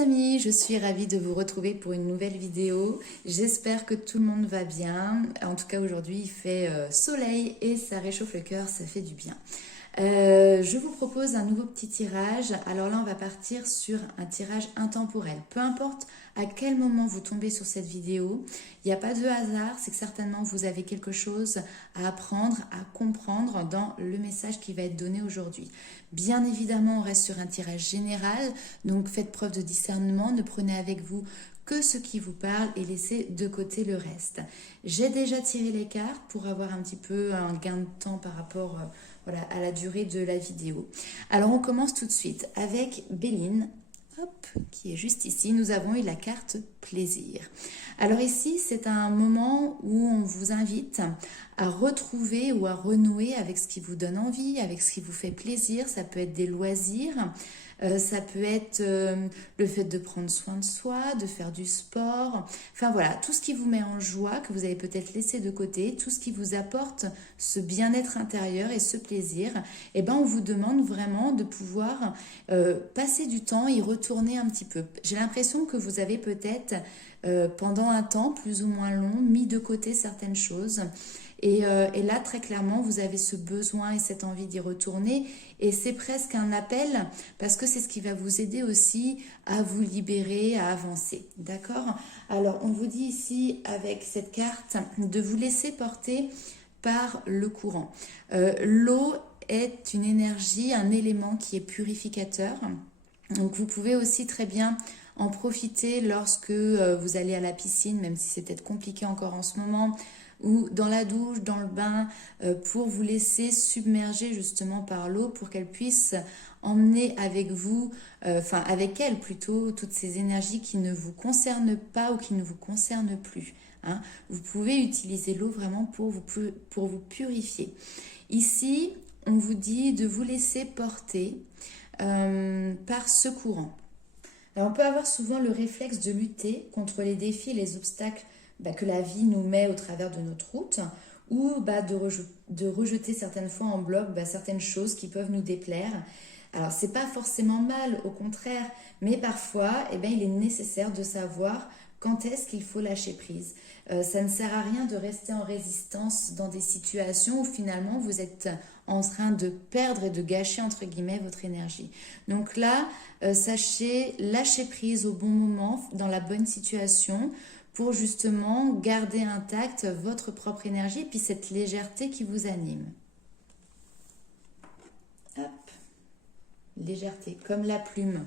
amis, je suis ravie de vous retrouver pour une nouvelle vidéo. J'espère que tout le monde va bien. En tout cas aujourd'hui il fait soleil et ça réchauffe le cœur, ça fait du bien. Je vous propose un nouveau petit tirage. Alors là on va partir sur un tirage intemporel. Peu importe à quel moment vous tombez sur cette vidéo, il n'y a pas de hasard, c'est que certainement vous avez quelque chose à apprendre, à comprendre dans le message qui va être donné aujourd'hui. Bien évidemment on reste sur un tirage général, donc faites preuve de discernement, ne prenez avec vous que ce qui vous parle et laissez de côté le reste. J'ai déjà tiré les cartes pour avoir un petit peu un gain de temps par rapport à la durée de la vidéo. Alors on commence tout de suite avec Béline, qui est juste ici. Nous avons eu la carte plaisir. Alors ici c'est un moment où on vous invite à retrouver ou à renouer avec ce qui vous donne envie, avec ce qui vous fait plaisir. Ça peut être des loisirs, ça peut être le fait de prendre soin de soi, de faire du sport, enfin voilà, tout ce qui vous met en joie, que vous avez peut-être laissé de côté, tout ce qui vous apporte ce bien-être intérieur et ce plaisir, et ben on vous demande vraiment de pouvoir passer du temps, y retourner un petit peu. J'ai l'impression que vous avez peut-être pendant un temps plus ou moins long mis de côté certaines choses. Et là, très clairement, vous avez ce besoin et cette envie d'y retourner. Et c'est presque un appel parce que c'est ce qui va vous aider aussi à vous libérer, à avancer. D'accord? Alors, on vous dit ici, avec cette carte, de vous laisser porter par le courant. L'eau est une énergie, un élément qui est purificateur. Donc, vous pouvez aussi très bien en profiter lorsque vous allez à la piscine, même si c'est peut-être compliqué encore en ce moment, ou dans la douche, dans le bain, pour vous laisser submerger justement par l'eau pour qu'elle puisse emmener avec vous, avec elle plutôt, toutes ces énergies qui ne vous concernent pas ou qui ne vous concernent plus. Hein. Vous pouvez utiliser l'eau vraiment pour vous purifier. Ici, on vous dit de vous laisser porter par ce courant. Alors, on peut avoir souvent le réflexe de lutter contre les défis et les obstacles que la vie nous met au travers de notre route, ou de rejeter certaines fois en bloc certaines choses qui peuvent nous déplaire. Alors c'est pas forcément mal, au contraire, mais parfois il est nécessaire de savoir quand est-ce qu'il faut lâcher prise. Ça ne sert à rien de rester en résistance dans des situations où finalement vous êtes en train de perdre et de gâcher entre guillemets votre énergie. Donc là, sachez lâcher prise au bon moment, dans la bonne situation, pour justement garder intacte votre propre énergie et puis cette légèreté qui vous anime. Hop, légèreté, comme la plume.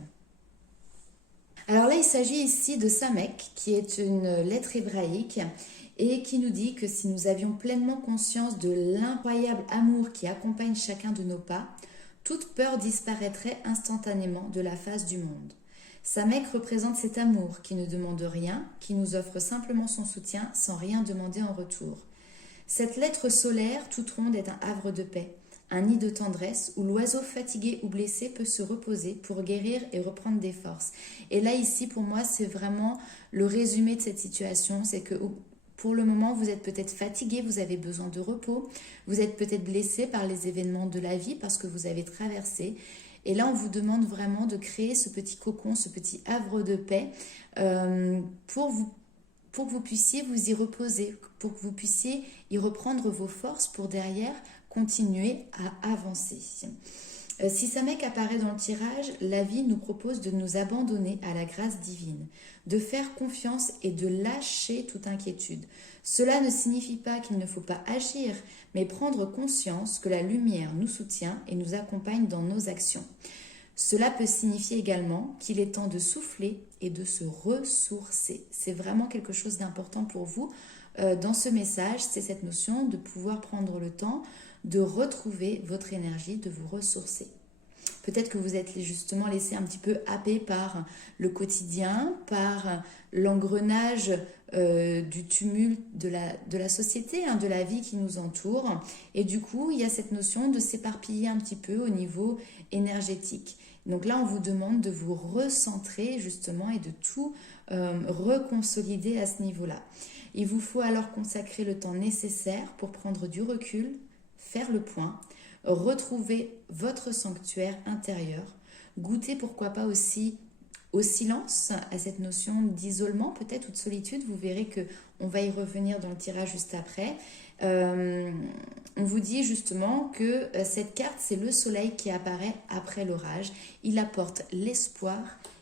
Alors là, il s'agit ici de Samek, qui est une lettre hébraïque et qui nous dit que si nous avions pleinement conscience de l'incroyable amour qui accompagne chacun de nos pas, toute peur disparaîtrait instantanément de la face du monde. Samek représente cet amour qui ne demande rien, qui nous offre simplement son soutien sans rien demander en retour. Cette lettre solaire, toute ronde, est un havre de paix, un nid de tendresse où l'oiseau fatigué ou blessé peut se reposer pour guérir et reprendre des forces. Et là, ici, pour moi, c'est vraiment le résumé de cette situation, c'est que pour le moment, vous êtes peut-être fatigué, vous avez besoin de repos, vous êtes peut-être blessé par les événements de la vie parce que vous avez traversé. Et là, on vous demande vraiment de créer ce petit cocon, ce petit havre de paix pour que vous puissiez vous y reposer, pour que vous puissiez y reprendre vos forces pour derrière continuer à avancer. Si Samek apparaît dans le tirage, la vie nous propose de nous abandonner à la grâce divine, de faire confiance et de lâcher toute inquiétude. Cela ne signifie pas qu'il ne faut pas agir, mais prendre conscience que la lumière nous soutient et nous accompagne dans nos actions. Cela peut signifier également qu'il est temps de souffler et de se ressourcer. C'est vraiment quelque chose d'important pour vous dans ce message, c'est cette notion de pouvoir prendre le temps de retrouver votre énergie, de vous ressourcer. Peut-être que vous êtes justement laissé un petit peu happé par le quotidien, par l'engrenage du tumulte de la société, de la vie qui nous entoure. Et du coup, il y a cette notion de s'éparpiller un petit peu au niveau énergétique. Donc là, on vous demande de vous recentrer justement et de tout reconsolider à ce niveau-là. Il vous faut alors consacrer le temps nécessaire pour prendre du recul, faire le point, retrouver votre sanctuaire intérieur, goûter pourquoi pas aussi au silence, à cette notion d'isolement peut-être ou de solitude. Vous verrez que on va y revenir dans le tirage juste après. On vous dit justement que cette carte, c'est le soleil qui apparaît après l'orage. Il apporte l'espoir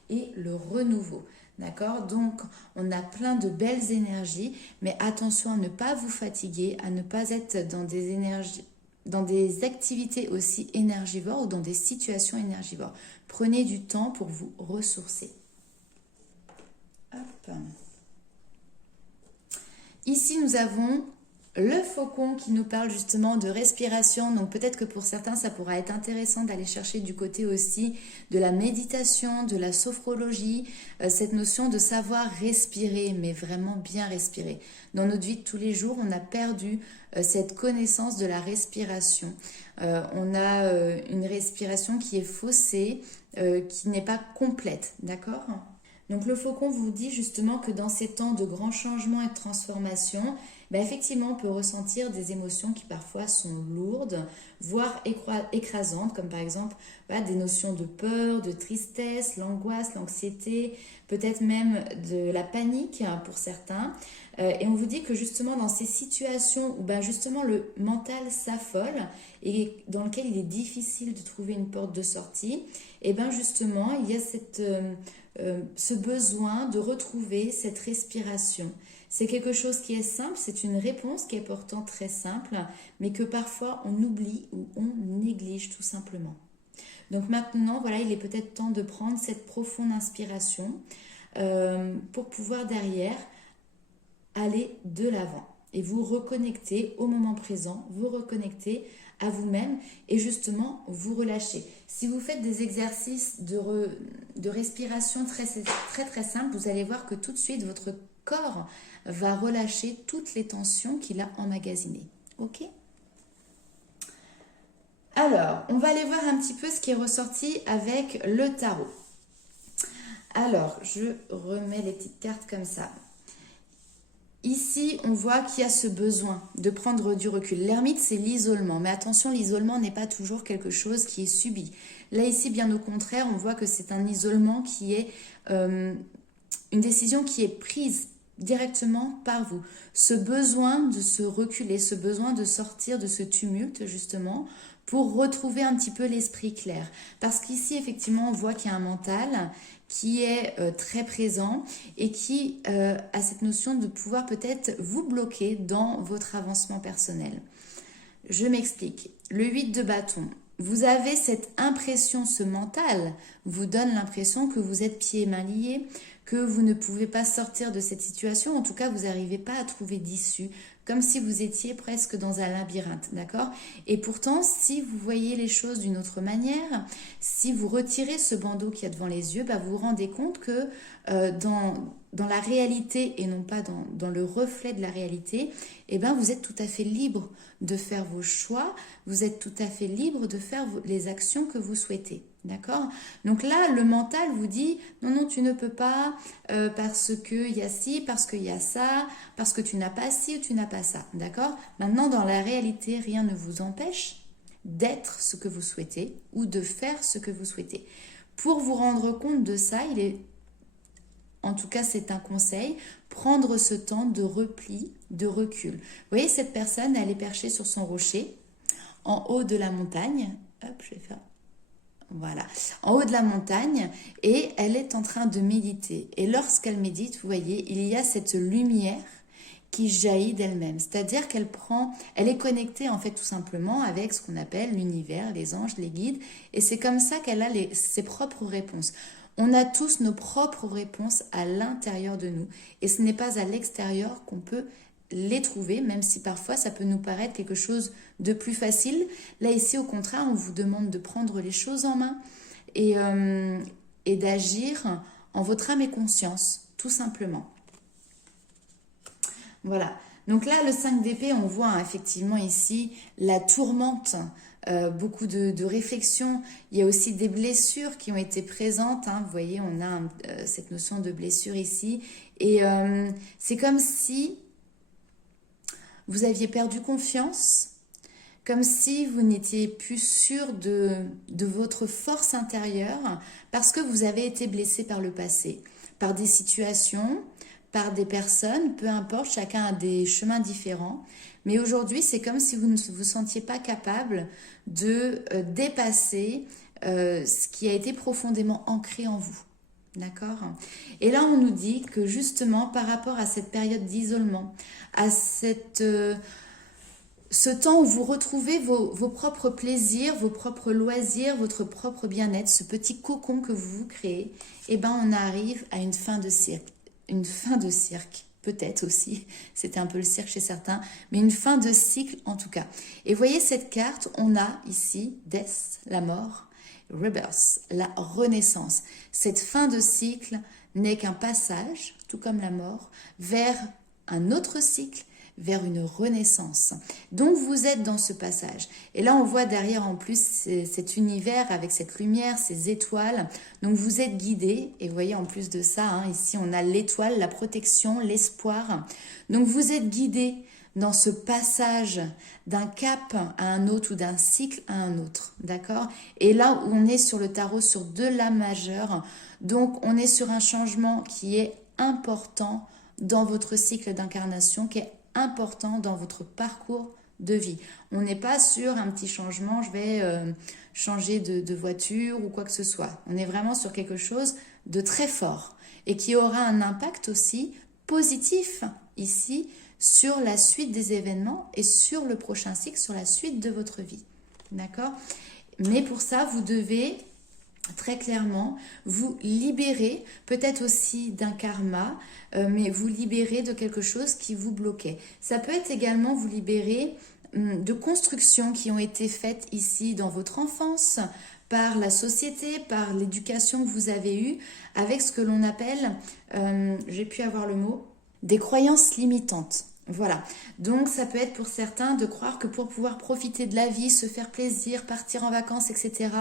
et le renouveau. D'accord? Donc, on a plein de belles énergies, mais attention à ne pas vous fatiguer, à ne pas être dans des énergies, dans des activités aussi énergivores ou dans des situations énergivores. Prenez du temps pour vous ressourcer. Hop. Ici, nous avons le faucon qui nous parle justement de respiration. Donc peut-être que pour certains, ça pourra être intéressant d'aller chercher du côté aussi de la méditation, de la sophrologie, cette notion de savoir respirer, mais vraiment bien respirer. Dans notre vie de tous les jours, on a perdu cette connaissance de la respiration. On a une respiration qui est faussée, qui n'est pas complète, d'accord ? Donc le faucon vous dit justement que dans ces temps de grands changements et de transformations, effectivement on peut ressentir des émotions qui parfois sont lourdes, voire écrasantes, comme par exemple des notions de peur, de tristesse, l'angoisse, l'anxiété, peut-être même de la panique pour certains. Et on vous dit que justement dans ces situations où justement le mental s'affole et dans lequel il est difficile de trouver une porte de sortie, et justement il y a ce besoin de retrouver cette respiration. C'est quelque chose qui est simple, c'est une réponse qui est pourtant très simple, mais que parfois on oublie ou on néglige tout simplement. Donc maintenant, voilà, il est peut-être temps de prendre cette profonde inspiration pour pouvoir derrière aller de l'avant et vous reconnecter au moment présent, vous reconnecter à vous-même et justement vous relâcher. Si vous faites des exercices de respiration très simples, vous allez voir que tout de suite votre corps va relâcher toutes les tensions qu'il a emmagasinées. Ok ? Alors, on va aller voir un petit peu ce qui est ressorti avec le tarot. Alors, je remets les petites cartes comme ça. Ici, on voit qu'il y a ce besoin de prendre du recul. L'ermite, c'est l'isolement. Mais attention, l'isolement n'est pas toujours quelque chose qui est subi. Là, ici, bien au contraire, on voit que c'est un isolement qui est une décision qui est prise directement par vous. Ce besoin de se reculer, ce besoin de sortir de ce tumulte, justement, pour retrouver un petit peu l'esprit clair. Parce qu'ici, effectivement, on voit qu'il y a un mental qui est très présent et qui a cette notion de pouvoir peut-être vous bloquer dans votre avancement personnel. Je m'explique. Le 8 de bâton, vous avez cette impression, ce mental vous donne l'impression que vous êtes pieds et mains liés, que vous ne pouvez pas sortir de cette situation, en tout cas vous n'arrivez pas à trouver d'issue, comme si vous étiez presque dans un labyrinthe, d'accord ? Et pourtant, si vous voyez les choses d'une autre manière, si vous retirez ce bandeau qu'il y a devant les yeux, vous vous rendez compte que dans la réalité et non pas dans le reflet de la réalité, vous êtes tout à fait libre de faire vos choix, vous êtes tout à fait libre de faire les actions que vous souhaitez. D'accord? Donc là, le mental vous dit non, tu ne peux pas parce qu'il y a ci, parce qu'il y a ça, parce que tu n'as pas ci ou tu n'as pas ça. D'accord? Maintenant, dans la réalité, rien ne vous empêche d'être ce que vous souhaitez ou de faire ce que vous souhaitez. Pour vous rendre compte de ça, en tout cas, c'est un conseil, prendre ce temps de repli, de recul. Vous voyez, cette personne, elle est perchée sur son rocher, en haut de la montagne. Hop, je vais faire... Voilà, en haut de la montagne, et elle est en train de méditer. Et lorsqu'elle médite, vous voyez, il y a cette lumière qui jaillit d'elle-même. C'est-à-dire elle est connectée en fait tout simplement avec ce qu'on appelle l'univers, les anges, les guides. Et c'est comme ça qu'elle a ses propres réponses. On a tous nos propres réponses à l'intérieur de nous. Et ce n'est pas à l'extérieur qu'on peut les trouver, même si parfois ça peut nous paraître quelque chose de plus facile. Là ici au contraire, on vous demande de prendre les choses en main et d'agir en votre âme et conscience, tout simplement. Voilà, donc là le 5 d'épée, on voit effectivement ici la tourmente, beaucoup de réflexions. Il y a aussi des blessures qui ont été présentes, vous voyez, on a cette notion de blessure ici, et c'est comme si vous aviez perdu confiance, comme si vous n'étiez plus sûr de votre force intérieure parce que vous avez été blessé par le passé, par des situations, par des personnes, peu importe, chacun a des chemins différents. Mais aujourd'hui, c'est comme si vous ne vous sentiez pas capable de dépasser ce qui a été profondément ancré en vous. D'accord? Et là, on nous dit que justement, par rapport à cette période d'isolement, à ce temps où vous retrouvez vos propres plaisirs, vos propres loisirs, votre propre bien-être, ce petit cocon que vous vous créez, eh ben, on arrive à une fin de cirque. Une fin de cirque, peut-être aussi, c'était un peu le cirque chez certains, mais une fin de cycle en tout cas. Et voyez cette carte, on a ici Death, la mort, Rebirth, la renaissance. Cette fin de cycle n'est qu'un passage, tout comme la mort, vers un autre cycle, vers une renaissance. Donc vous êtes dans ce passage. Et là on voit derrière en plus cet univers avec cette lumière, ces étoiles. Donc vous êtes guidés. Et vous voyez en plus de ça, hein, ici on a l'étoile, la protection, l'espoir. Donc vous êtes guidés dans ce passage d'un cap à un autre ou d'un cycle à un autre. D'accord? Et là où on est sur le tarot sur 2 lames majeures. Donc on est sur un changement qui est important dans votre cycle d'incarnation, qui est important dans votre parcours de vie. On n'est pas sur un petit changement, je vais changer de voiture ou quoi que ce soit. On est vraiment sur quelque chose de très fort et qui aura un impact aussi positif ici sur la suite des événements et sur le prochain cycle, sur la suite de votre vie. D'accord? Mais pour ça, vous devez très clairement vous libérer peut-être aussi d'un karma, mais vous libérer de quelque chose qui vous bloquait. Ça peut être également vous libérer de constructions qui ont été faites ici dans votre enfance, par la société, par l'éducation que vous avez eue, avec ce que l'on appelle, j'ai pu avoir le mot, des croyances limitantes. Voilà, donc ça peut être pour certains de croire que pour pouvoir profiter de la vie, se faire plaisir, partir en vacances, etc.,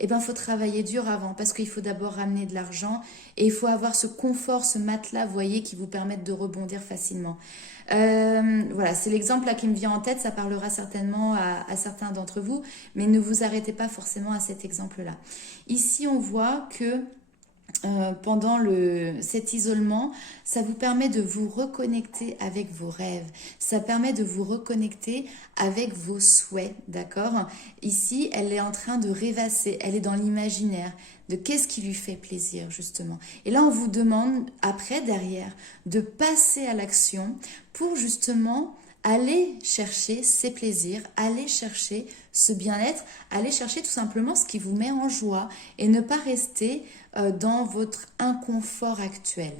eh ben, faut travailler dur avant parce qu'il faut d'abord ramener de l'argent et il faut avoir ce confort, ce matelas, vous voyez, qui vous permettent de rebondir facilement. Voilà, c'est l'exemple là qui me vient en tête, ça parlera certainement à certains d'entre vous, mais ne vous arrêtez pas forcément à cet exemple-là. Ici, on voit que pendant cet isolement, ça vous permet de vous reconnecter avec vos rêves. Ça permet de vous reconnecter avec vos souhaits, d'accord? Ici, elle est en train de rêvasser, elle est dans l'imaginaire de qu'est-ce qui lui fait plaisir, justement. Et là, on vous demande, après, derrière, de passer à l'action pour, justement, aller chercher ces plaisirs, aller chercher ce bien-être, aller chercher tout simplement ce qui vous met en joie et ne pas rester dans votre inconfort actuel.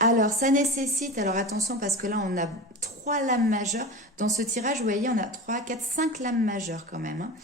Alors, ça nécessite, alors attention parce que là, on a 3 lames majeures. Dans ce tirage, vous voyez, on a 3, 4, 5 lames majeures quand même. Hein.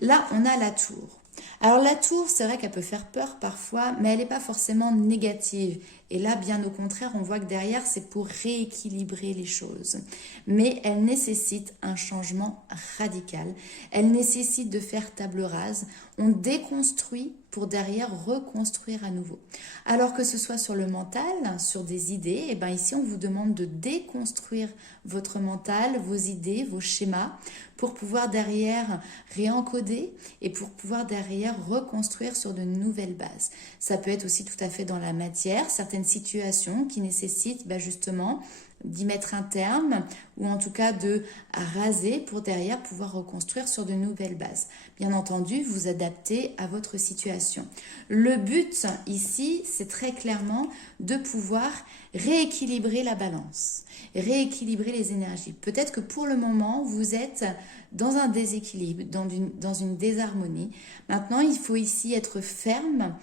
Là, on a la tour. Alors la tour, c'est vrai qu'elle peut faire peur parfois, mais elle n'est pas forcément négative. Et là, bien au contraire, on voit que derrière, c'est pour rééquilibrer les choses. Mais elle nécessite un changement radical. Elle nécessite de faire table rase. On déconstruit pour derrière reconstruire à nouveau. Alors que ce soit sur le mental, sur des idées, et bien ici, on vous demande de déconstruire votre mental, vos idées, vos schémas, pour pouvoir derrière réencoder et pour pouvoir derrière reconstruire sur de nouvelles bases. Ça peut être aussi tout à fait dans la matière, certaines situations qui nécessitent justement d'y mettre un terme ou en tout cas de raser pour derrière pouvoir reconstruire sur de nouvelles bases. Bien entendu, vous adaptez à votre situation. Le but ici, c'est très clairement de pouvoir rééquilibrer la balance, rééquilibrer les énergies. Peut-être que pour le moment, vous êtes dans un déséquilibre, dans une désharmonie. Maintenant, il faut ici être ferme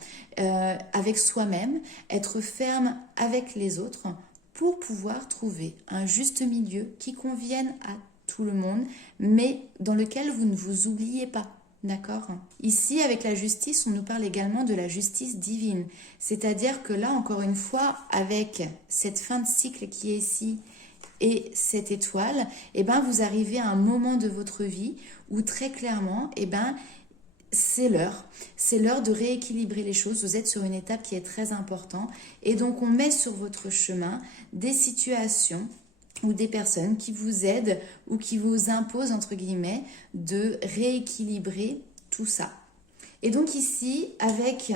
avec soi-même, être ferme avec les autres pour pouvoir trouver un juste milieu qui convienne à tout le monde, mais dans lequel vous ne vous oubliez pas. D'accord? Ici, avec la justice, on nous parle également de la justice divine. C'est-à-dire que là, encore une fois, avec cette fin de cycle qui est ici et cette étoile, vous arrivez à un moment de votre vie où très clairement, c'est l'heure. C'est l'heure de rééquilibrer les choses. Vous êtes sur une étape qui est très importante. Et donc, on met sur votre chemin des situations ou des personnes qui vous aident ou qui vous imposent, entre guillemets, de rééquilibrer tout ça. Et donc ici, avec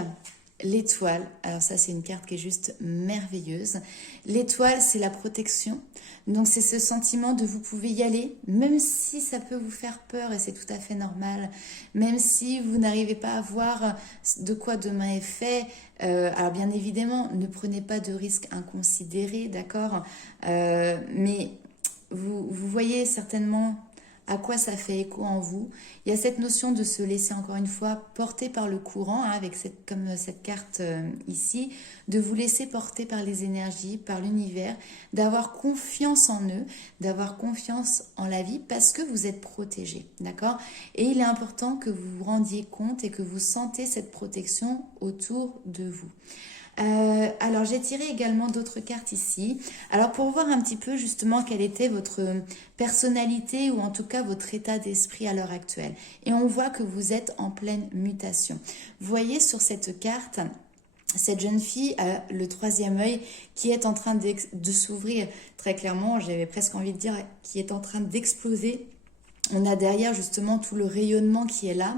l'étoile, alors ça c'est une carte qui est juste merveilleuse. L'étoile, c'est la protection. Donc c'est ce sentiment de vous pouvez y aller, même si ça peut vous faire peur et c'est tout à fait normal. Même si vous n'arrivez pas à voir de quoi demain est fait. Alors bien évidemment, ne prenez pas de risques inconsidérés, d'accord, mais vous voyez certainement à quoi ça fait écho en vous. Il y a cette notion de se laisser encore une fois porter par le courant, hein, avec comme cette carte ici, de vous laisser porter par les énergies, par l'univers, d'avoir confiance en eux, d'avoir confiance en la vie parce que vous êtes protégé, d'accord? Et il est important que vous vous rendiez compte et que vous sentez cette protection autour de vous. Alors j'ai tiré également d'autres cartes ici. Alors pour voir un petit peu justement quelle était votre personnalité ou en tout cas votre état d'esprit à l'heure actuelle. Et on voit que vous êtes en pleine mutation. Vous voyez sur cette carte, cette jeune fille a le troisième œil qui est en train de s'ouvrir très clairement, j'avais presque envie de dire, qui est en train d'exploser. On a derrière justement tout le rayonnement qui est là.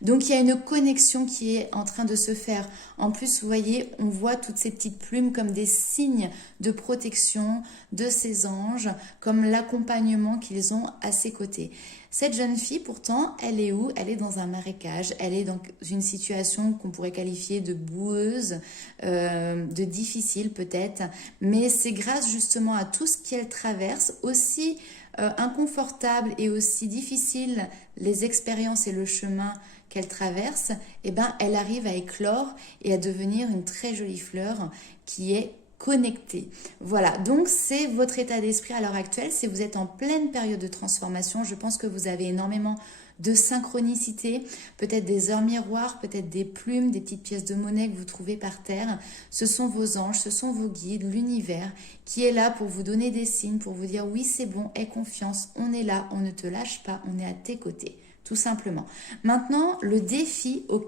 Donc il y a une connexion qui est en train de se faire. En plus, vous voyez, on voit toutes ces petites plumes comme des signes de protection de ces anges, comme l'accompagnement qu'ils ont à ses côtés. Cette jeune fille, pourtant, elle est où? Elle est dans un marécage. Elle est dans une situation qu'on pourrait qualifier de boueuse, de difficile peut-être. Mais c'est grâce justement à tout ce qu'elle traverse, aussi inconfortable et aussi difficile les expériences et le chemin qu'elle traverse, eh ben, elle arrive à éclore et à devenir une très jolie fleur qui est connectée. Voilà, donc c'est votre état d'esprit à l'heure actuelle. Si vous êtes en pleine période de transformation, je pense que vous avez énormément de synchronicité, peut-être des heures miroirs, peut-être des plumes, des petites pièces de monnaie que vous trouvez par terre. Ce sont vos anges, ce sont vos guides, l'univers qui est là pour vous donner des signes, pour vous dire oui c'est bon, aie confiance, on est là, on ne te lâche pas, on est à tes côtés. Tout simplement. Maintenant, le défi sur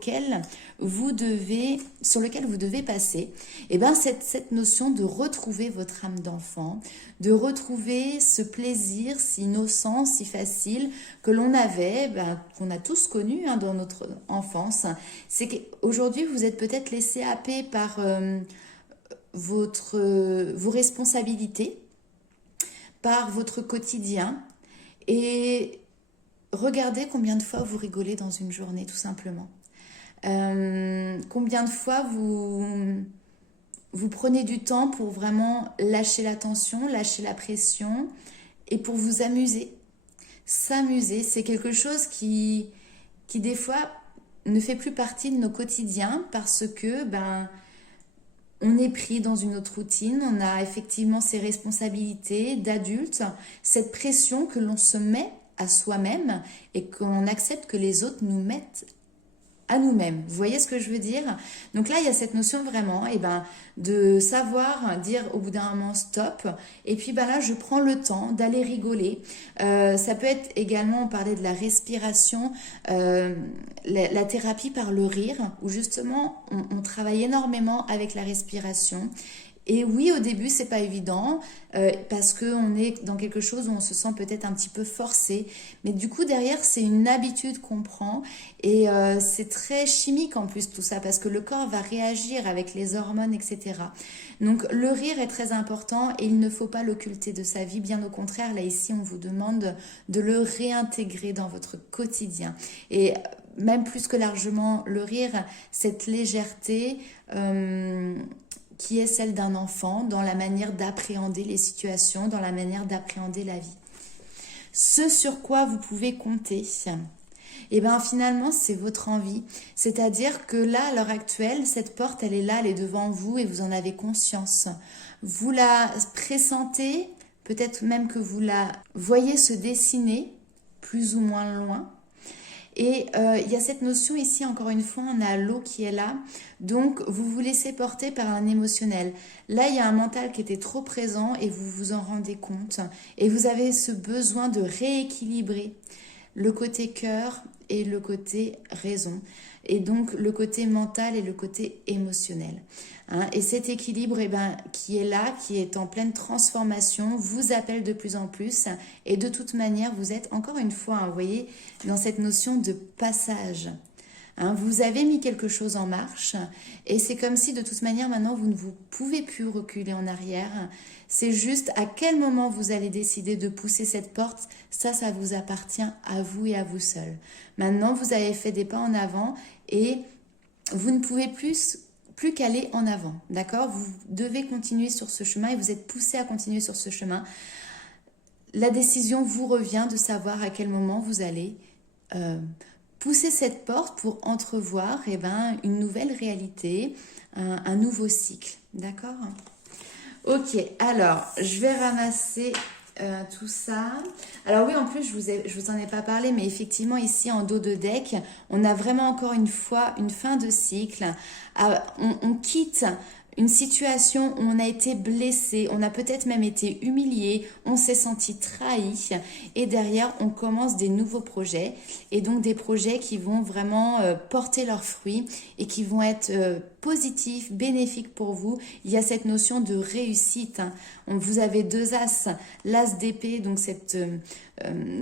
lequel vous devez passer, eh ben, c'est cette notion de retrouver votre âme d'enfant, de retrouver ce plaisir si innocent, si facile que l'on avait, qu'on a tous connu dans notre enfance. C'est qu'aujourd'hui, vous êtes peut-être laissé happer par vos responsabilités, par votre quotidien et regardez combien de fois vous rigolez dans une journée, tout simplement. Combien de fois vous prenez du temps pour vraiment lâcher la tension, lâcher la pression et pour vous amuser. S'amuser, c'est quelque chose qui des fois ne fait plus partie de nos quotidiens parce que on est pris dans une autre routine, on a effectivement ces responsabilités d'adulte, cette pression que l'on se met à soi-même et qu'on accepte que les autres nous mettent à nous-mêmes. Vous voyez ce que je veux dire? Donc là, il y a cette notion vraiment de savoir dire au bout d'un moment stop. Et puis là, je prends le temps d'aller rigoler. Ça peut être également, on parlait de la respiration, la thérapie par le rire, où justement, on travaille énormément avec la respiration. Et oui, au début, c'est pas évident parce qu'on est dans quelque chose où on se sent peut-être un petit peu forcé. Mais du coup, derrière, c'est une habitude qu'on prend et c'est très chimique en plus tout ça parce que le corps va réagir avec les hormones, etc. Donc, le rire est très important et il ne faut pas l'occulter de sa vie. Bien au contraire, là, ici, on vous demande de le réintégrer dans votre quotidien. Et même plus que largement, le rire, cette légèreté... qui est celle d'un enfant dans la manière d'appréhender les situations, dans la manière d'appréhender la vie. Ce sur quoi vous pouvez compter, et finalement c'est votre envie. C'est-à-dire que là, à l'heure actuelle, cette porte, elle est là, elle est devant vous et vous en avez conscience. Vous la pressentez, peut-être même que vous la voyez se dessiner plus ou moins loin. Et il y a cette notion ici, encore une fois, on a l'eau qui est là. Donc, vous vous laissez porter par un émotionnel. Là, il y a un mental qui était trop présent et vous vous en rendez compte. Et vous avez ce besoin de rééquilibrer le côté cœur et le côté raison. Et donc le côté mental et le côté émotionnel. Hein. Et cet équilibre qui est là, qui est en pleine transformation, vous appelle de plus en plus. Et de toute manière, vous êtes encore une fois, hein, vous voyez, dans cette notion de passage. Hein, vous avez mis quelque chose en marche et c'est comme si de toute manière maintenant vous ne vous pouvez plus reculer en arrière. C'est juste à quel moment vous allez décider de pousser cette porte, ça vous appartient à vous et à vous seul. Maintenant vous avez fait des pas en avant et vous ne pouvez plus qu'aller en avant, d'accord? Vous devez continuer sur ce chemin et vous êtes poussé à continuer sur ce chemin. La décision vous revient de savoir à quel moment vous allez pousser cette porte pour entrevoir une nouvelle réalité, un nouveau cycle. D'accord? Ok, alors je vais ramasser tout ça. Alors oui, en plus, je vous en ai pas parlé, mais effectivement, ici en dos de deck, on a vraiment encore une fois une fin de cycle. On quitte une situation où on a été blessé, on a peut-être même été humilié, on s'est senti trahi et derrière on commence des nouveaux projets et donc des projets qui vont vraiment porter leurs fruits et qui vont être positifs, bénéfiques pour vous. Il y a cette notion de réussite. Hein. Vous avez deux as, l'as d'épée, donc cette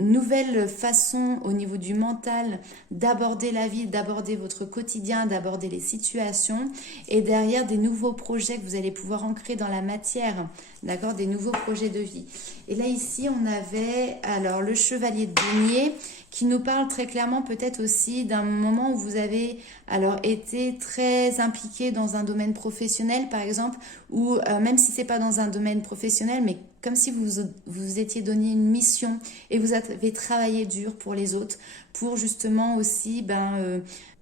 nouvelle façon au niveau du mental d'aborder la vie, d'aborder votre quotidien, d'aborder les situations et derrière des nouveaux projets que vous allez pouvoir ancrer dans la matière, d'accord, des nouveaux projets de vie. Et là ici on avait alors le chevalier de denier qui nous parle très clairement peut-être aussi d'un moment où vous avez alors été très impliqué dans un domaine professionnel par exemple, ou même si c'est pas dans un domaine professionnel, mais comme si vous étiez donné une mission et vous avez travaillé dur pour les autres, pour justement aussi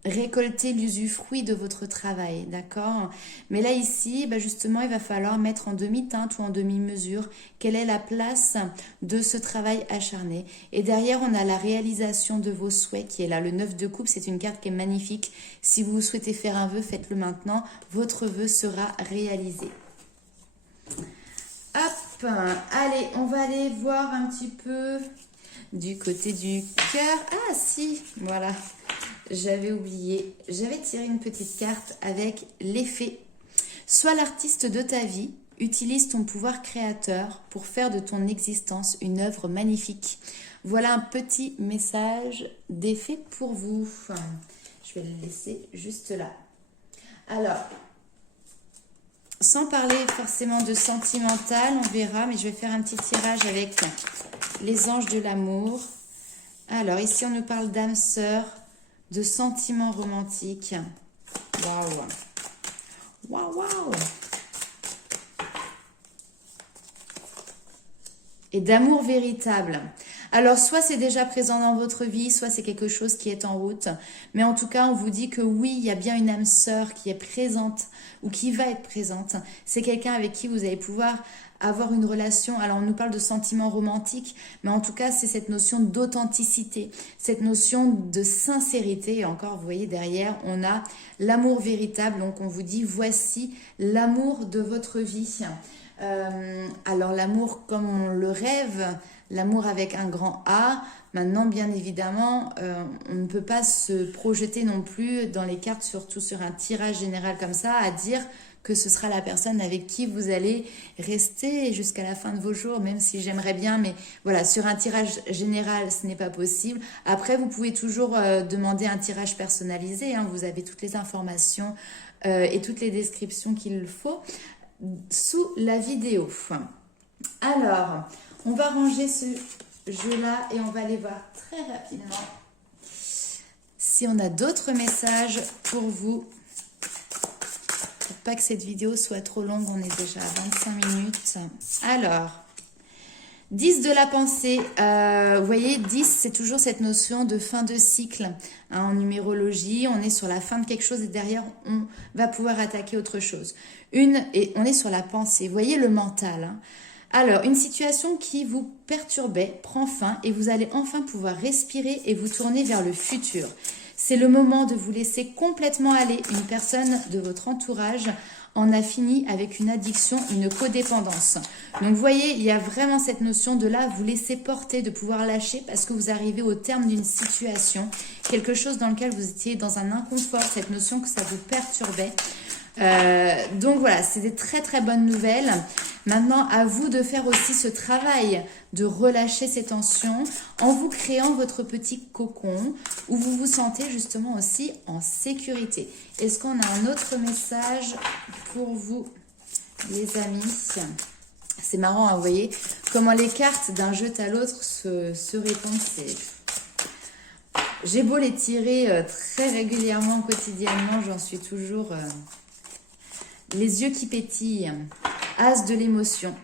récolter l'usufruit de votre travail, d'accord? Mais là ici, justement, il va falloir mettre en demi-teinte ou en demi-mesure quelle est la place de ce travail acharné. Et derrière, on a la réalisation de vos souhaits qui est là. Le 9 de coupe, c'est une carte qui est magnifique. Si vous souhaitez faire un vœu, faites-le maintenant. Votre vœu sera réalisé. Hop, allez, on va aller voir un petit peu du côté du cœur. Ah si, voilà. J'avais oublié, j'avais tiré une petite carte avec l'effet. Sois l'artiste de ta vie, utilise ton pouvoir créateur pour faire de ton existence une œuvre magnifique. Voilà un petit message d'effet pour vous. Je vais le laisser juste là. Alors, sans parler forcément de sentimental, on verra, mais je vais faire un petit tirage avec les anges de l'amour. Alors, ici, on nous parle d'âme sœur, de sentiments romantiques. Waouh! Waouh, waouh! Et d'amour véritable. Alors, soit c'est déjà présent dans votre vie, soit c'est quelque chose qui est en route. Mais en tout cas, on vous dit que oui, il y a bien une âme sœur qui est présente ou qui va être présente. C'est quelqu'un avec qui vous allez pouvoir avoir une relation. Alors, on nous parle de sentiments romantiques, mais en tout cas, c'est cette notion d'authenticité, cette notion de sincérité. Et encore, vous voyez, derrière, on a l'amour véritable. Donc, on vous dit, voici l'amour de votre vie. Alors, l'amour comme on le rêve, l'amour avec un grand A. Maintenant, bien évidemment, on ne peut pas se projeter non plus dans les cartes, surtout sur un tirage général comme ça, à dire que ce sera la personne avec qui vous allez rester jusqu'à la fin de vos jours, même si j'aimerais bien, mais voilà, sur un tirage général, ce n'est pas possible. Après, vous pouvez toujours demander un tirage personnalisé, hein, vous avez toutes les informations et toutes les descriptions qu'il faut sous la vidéo. Alors, on va ranger ce jeu-là et on va aller voir très rapidement si on a d'autres messages pour vous. Pour pas que cette vidéo soit trop longue, on est déjà à 25 minutes. Alors, 10 de la pensée. Vous voyez, 10, c'est toujours cette notion de fin de cycle. Hein, en numérologie, on est sur la fin de quelque chose et derrière, on va pouvoir attaquer autre chose. Et on est sur la pensée. Vous voyez le mental. Hein. Alors, une situation qui vous perturbait prend fin et vous allez enfin pouvoir respirer et vous tourner vers le futur. C'est le moment de vous laisser complètement aller. Une personne de votre entourage en a fini avec une addiction, une codépendance. Donc vous voyez, il y a vraiment cette notion de là, vous laisser porter, de pouvoir lâcher parce que vous arrivez au terme d'une situation, quelque chose dans lequel vous étiez dans un inconfort, cette notion que ça vous perturbait. Donc voilà, c'est des très très bonnes nouvelles. Maintenant, à vous de faire aussi ce travail de relâcher ces tensions en vous créant votre petit cocon où vous vous sentez justement aussi en sécurité. Est-ce qu'on a un autre message pour vous, les amis? C'est marrant, hein, vous voyez comment les cartes d'un jeu à l'autre se répondent. J'ai beau les tirer très régulièrement, quotidiennement, j'en suis toujours... les yeux qui pétillent, as de l'émotion.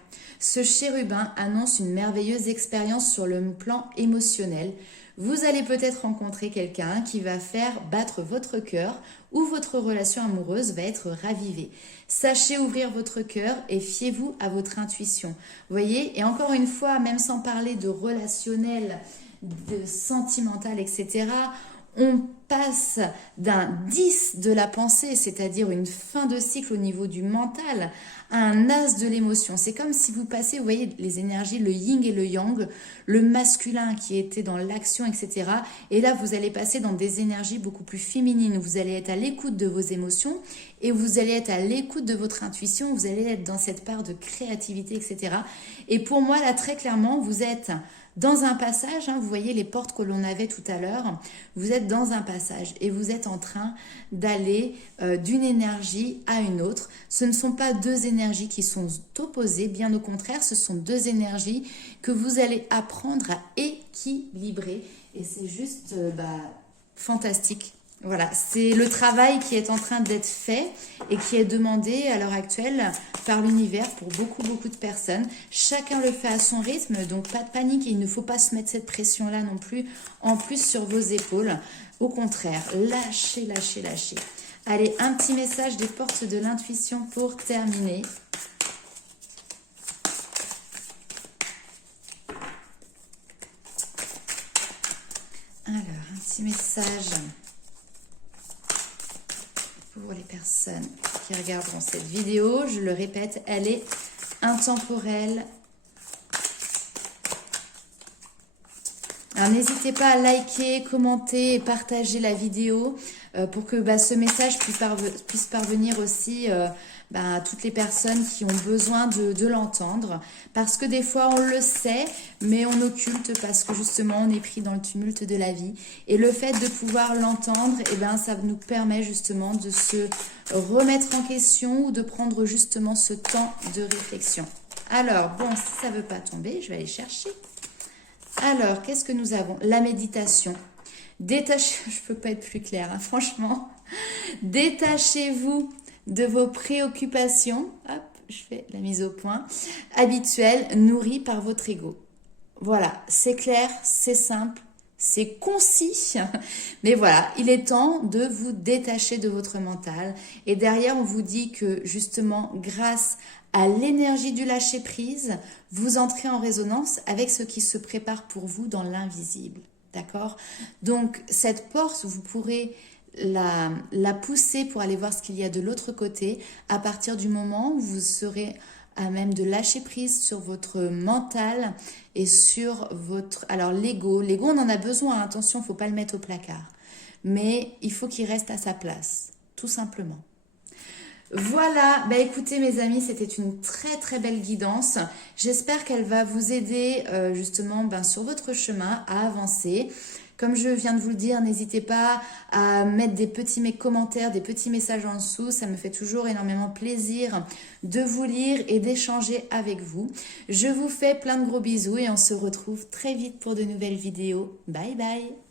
Ce chérubin annonce une merveilleuse expérience sur le plan émotionnel. Vous allez peut-être rencontrer quelqu'un qui va faire battre votre cœur ou votre relation amoureuse va être ravivée. Sachez ouvrir votre cœur et fiez-vous à votre intuition. Vous voyez, et encore une fois, même sans parler de relationnel, de sentimental, etc., on passe d'un 10 de la pensée, c'est-à-dire une fin de cycle au niveau du mental, à un as de l'émotion. C'est comme si vous passez, vous voyez, les énergies, le yin et le yang, le masculin qui était dans l'action, etc. Et là, vous allez passer dans des énergies beaucoup plus féminines. Vous allez être à l'écoute de vos émotions et vous allez être à l'écoute de votre intuition. Vous allez être dans cette part de créativité, etc. Et pour moi, là, très clairement, vous êtes... dans un passage, hein, vous voyez les portes que l'on avait tout à l'heure, vous êtes dans un passage et vous êtes en train d'aller d'une énergie à une autre. Ce ne sont pas deux énergies qui sont opposées, bien au contraire, ce sont deux énergies que vous allez apprendre à équilibrer et c'est juste fantastique. Voilà, c'est le travail qui est en train d'être fait et qui est demandé à l'heure actuelle par l'univers pour beaucoup de personnes. Chacun le fait à son rythme, donc pas de panique. Il ne faut pas se mettre cette pression-là non plus, en plus sur vos épaules. Au contraire, lâchez, lâchez, lâchez. Allez, un petit message des portes de l'intuition pour terminer. Alors, un petit message... pour les personnes qui regarderont cette vidéo, je le répète, elle est intemporelle. Alors n'hésitez pas à liker, commenter et partager la vidéo pour que ce message puisse parvenir aussi à toutes les personnes qui ont besoin de l'entendre. Parce que des fois on le sait, mais on occulte parce que justement on est pris dans le tumulte de la vie. Et le fait de pouvoir l'entendre, ça nous permet justement de se remettre en question ou de prendre justement ce temps de réflexion. Alors bon, si ça ne veut pas tomber, je vais aller chercher. Alors, qu'est-ce que nous avons? La méditation. Détachez, je ne peux pas être plus claire, hein, franchement. Détachez-vous de vos préoccupations. Hop, je fais la mise au point. Habituelles, nourries par votre ego. Voilà, c'est clair, c'est simple, c'est concis. Mais voilà, il est temps de vous détacher de votre mental. Et derrière, on vous dit que justement, grâce à l'énergie du lâcher-prise, vous entrez en résonance avec ce qui se prépare pour vous dans l'invisible. D'accord? Donc, cette porte, vous pourrez la pousser pour aller voir ce qu'il y a de l'autre côté à partir du moment où vous serez à même de lâcher prise sur votre mental et sur votre... Alors, l'ego, on en a besoin, attention, il ne faut pas le mettre au placard. Mais il faut qu'il reste à sa place, tout simplement. Voilà, écoutez mes amis, c'était une très belle guidance. J'espère qu'elle va vous aider justement sur votre chemin à avancer. Comme je viens de vous le dire, n'hésitez pas à mettre des petits commentaires, des petits messages en dessous. Ça me fait toujours énormément plaisir de vous lire et d'échanger avec vous. Je vous fais plein de gros bisous et on se retrouve très vite pour de nouvelles vidéos. Bye bye!